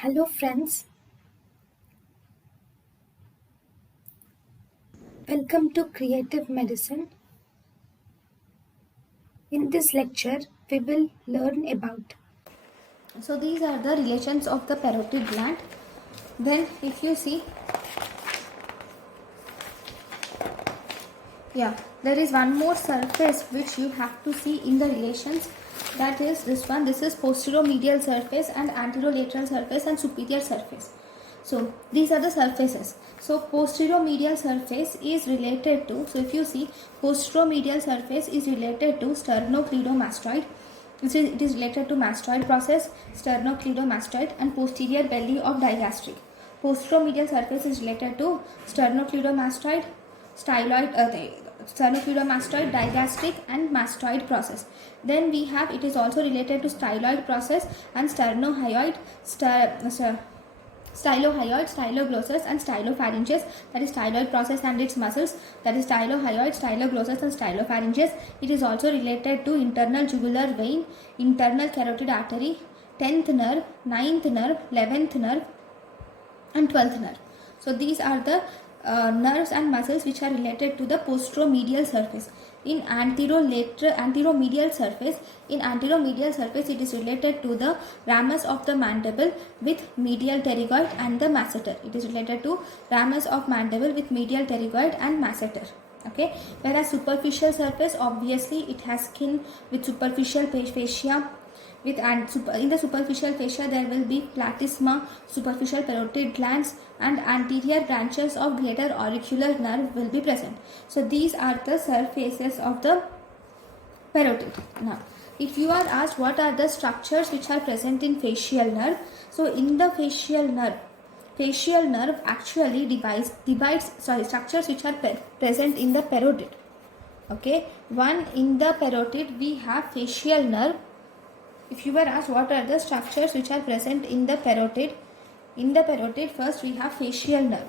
Hello, friends. Welcome to Creative Medicine. In this lecture, we will learn about. So these are the relations of the parotid gland. Then if you see, there is one more surface which you have to see in the relations. That is this one. This is posteromedial surface and anterolateral surface and superior surface. So these are the surfaces. So posteromedial surface is related to, so if you see, posteromedial surface is related to sternocleidomastoid. It is related to mastoid process, sternocleidomastoid, and posterior belly of digastric. Posteromedial surface is related to sternocleidomastoid, sternocleidomastoid, digastric, and mastoid process. Then we have, it is also related to styloid process and stylohyoid, styloglossus, and stylopharyngeus, that is styloid process and its muscles, that is stylohyoid, styloglossus, and stylopharyngeus. It is also related to internal jugular vein, internal carotid artery, 10th nerve, 9th nerve, 11th nerve, and 12th nerve. So these are the nerves and muscles which are related to the posteromedial surface. In anteromedial surface, it is related to the ramus of the mandible with medial pterygoid and the masseter. It is related to ramus of mandible with medial pterygoid and masseter. Okay, whereas superficial surface, obviously it has skin with superficial fascia. In the superficial fascia there will be platysma, superficial parotid glands, and anterior branches of greater auricular nerve will be present. So these are the surfaces of the parotid. Now, if you are asked what are the structures which are present in facial nerve, so in the facial nerve actually divides structures which are present in the parotid. Okay, one, in the parotid we have facial nerve. If you were asked what are the structures which are present in the parotid, first we have facial nerve.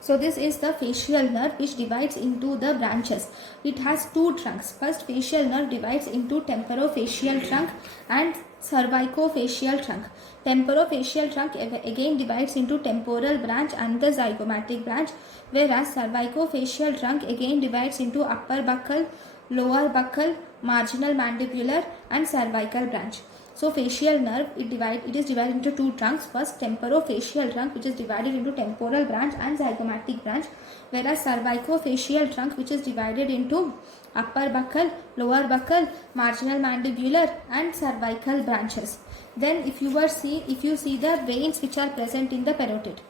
So this is the facial nerve which divides into the branches. It has two trunks. First, facial nerve divides into temporofacial trunk and cervicofacial trunk. Temporofacial trunk again divides into temporal branch and the zygomatic branch, whereas cervicofacial trunk again divides into upper buccal, lower buccal, marginal mandibular, and cervical branch. So facial nerve, it is divided into two trunks. First, temporofacial trunk, which is divided into temporal branch and zygomatic branch, whereas cervicofacial trunk, which is divided into upper buccal, lower buccal, marginal mandibular, and cervical branches. Then if you see the veins which are present in the parotid.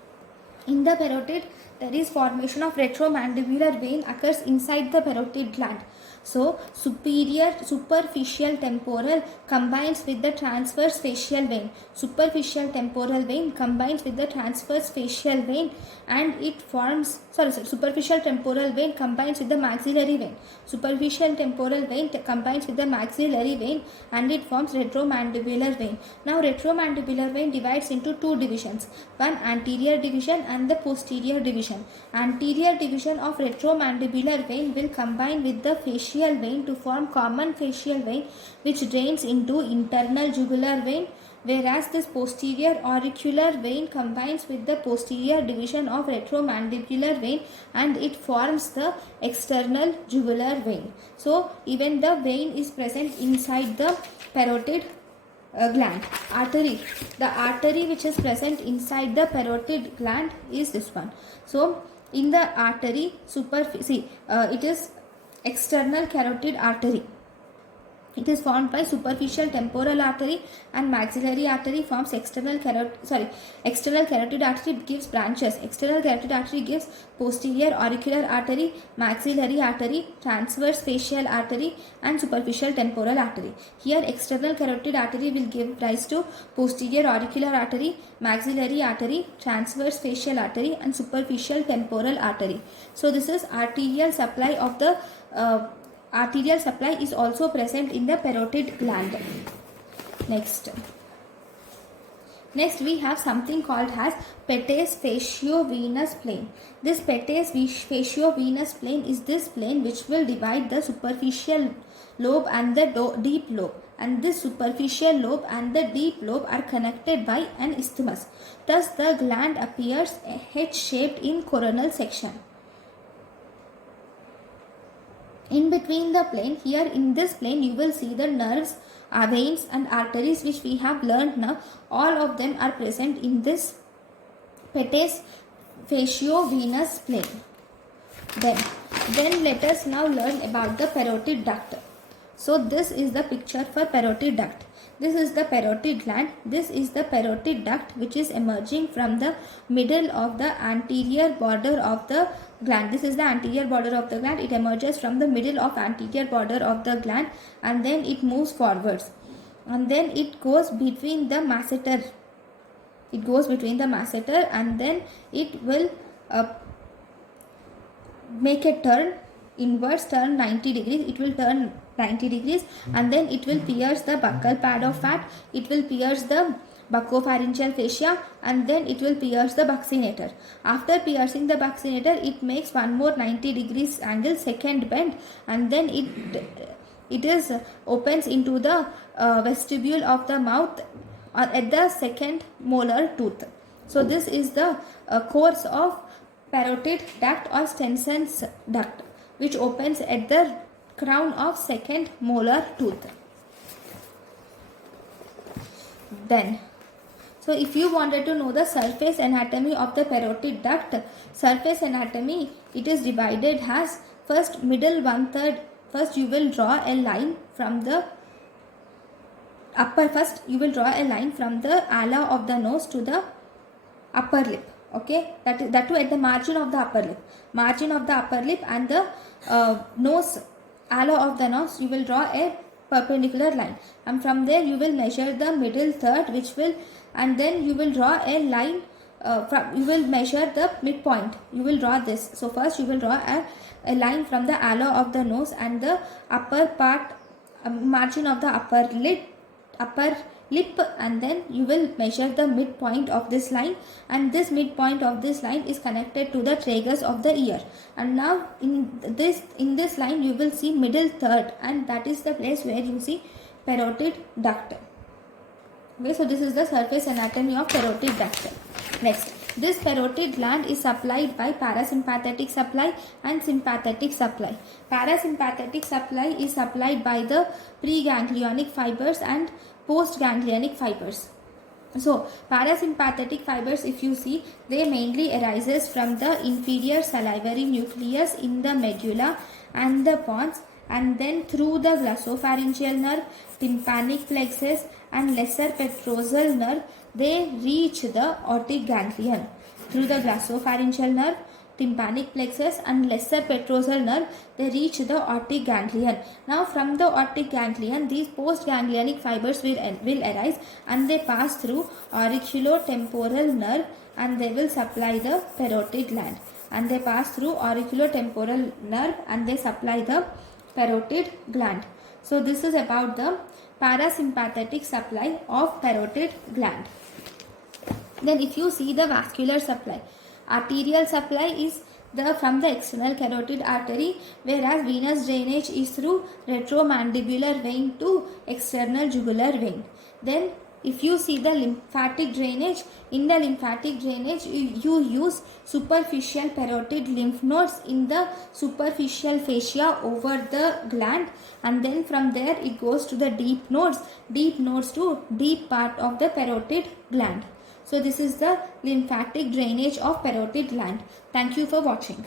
In the parotid, there is formation of retromandibular vein occurs inside the parotid gland. So, superficial temporal combines with the transverse facial vein. Superficial temporal vein combines with the transverse facial vein and it forms, superficial temporal vein combines with the maxillary vein. Superficial temporal vein combines with the maxillary vein and it forms retromandibular vein. Now, retromandibular vein divides into two divisions. One, anterior division and the posterior division. Anterior division of retromandibular vein will combine with the facial vein to form common facial vein which drains into internal jugular vein, whereas this posterior auricular vein combines with the posterior division of retromandibular vein and it forms the external jugular vein. So even the vein is present inside the parotid gland. The artery which is present inside the parotid gland is this one. So in the artery, it is external carotid artery. It is formed by superficial temporal artery and maxillary artery forms external carotid artery gives branches. External carotid artery gives posterior auricular artery, maxillary artery, transverse facial artery and superficial temporal artery. Here external carotid artery will give rise to posterior auricular artery, maxillary artery, transverse facial artery and superficial temporal artery. So this is arterial supply of the arterial supply is also present in the parotid gland. Next we have something called as pes faciovenous plane. This pes faciovenous plane is this plane which will divide the superficial lobe and the deep lobe. and this superficial lobe and the deep lobe are connected by an isthmus. Thus, the gland appears H-shaped in coronal section. In between the plane, here in this plane, you will see the nerves, veins and arteries which we have learned now. All of them are present in this pes fascio-venous plane. Then let us now learn about the parotid duct. So this is the picture for parotid duct. This is the parotid gland. This is the parotid duct which is emerging from the middle of the anterior border of the gland. This is the anterior border of the gland. It emerges from the middle of anterior border of the gland and then it moves forwards. And then it goes between the masseter. It goes between the masseter and then it will make a turn, inwards turn 90 degrees. It will turn 90 degrees and then it will pierce the buccal pad of fat. It will pierce the buccopharyngeal fascia and then it will pierce the buccinator. After piercing the buccinator, it makes one more 90 degrees angle, second bend, and then it is opens into the vestibule of the mouth at the second molar tooth. So this is the course of parotid duct or Stenson's duct, which opens at the crown of second molar tooth. Then, so if you wanted to know the surface anatomy of the parotid duct, surface anatomy, it is divided as first middle 1/3. First you will draw a line from the upper. First you will draw a line from the ala of the nose to the upper lip. Okay, that too at the margin of the upper lip, and the nose, ala of the nose, you will draw a perpendicular line, and from there you will measure the middle third, and then you will draw a line you will measure the midpoint. You will draw this. So first you will draw a line from the ala of the nose and the upper part, margin of the upper lip, and then you will measure the midpoint of this line, and this midpoint of this line is connected to the tragus of the ear. And now in this line you will see middle third, and that is the place where you see parotid duct. Okay, so this is the surface anatomy of parotid duct. Next, this parotid gland is supplied by parasympathetic supply and sympathetic supply. Parasympathetic supply is supplied by the preganglionic fibers and postganglionic fibers. So parasympathetic fibers, if you see, they mainly arises from the inferior salivary nucleus in the medulla and the pons, and then through the glossopharyngeal nerve, tympanic plexus and lesser petrosal nerve, they reach the aortic ganglion. Through the glossopharyngeal nerve, tympanic plexus and lesser petrosal nerve, they reach the aortic ganglion. Now from the aortic ganglion, these postganglionic fibers will arise, and they pass through auriculotemporal nerve, and they will supply the parotid gland. And they pass through auriculotemporal nerve and they supply the parotid gland. So this is about the parasympathetic supply of parotid gland. Then if you see the vascular supply, arterial supply is from the external carotid artery, whereas venous drainage is through retromandibular vein to external jugular vein. Then if you see the lymphatic drainage, in the lymphatic drainage you use superficial parotid lymph nodes in the superficial fascia over the gland, and then from there it goes to the deep nodes to deep part of the parotid gland. So this is the lymphatic drainage of parotid gland. Thank you for watching.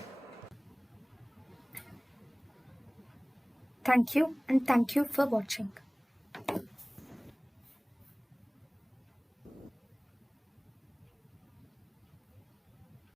Thank you, and thank you for watching.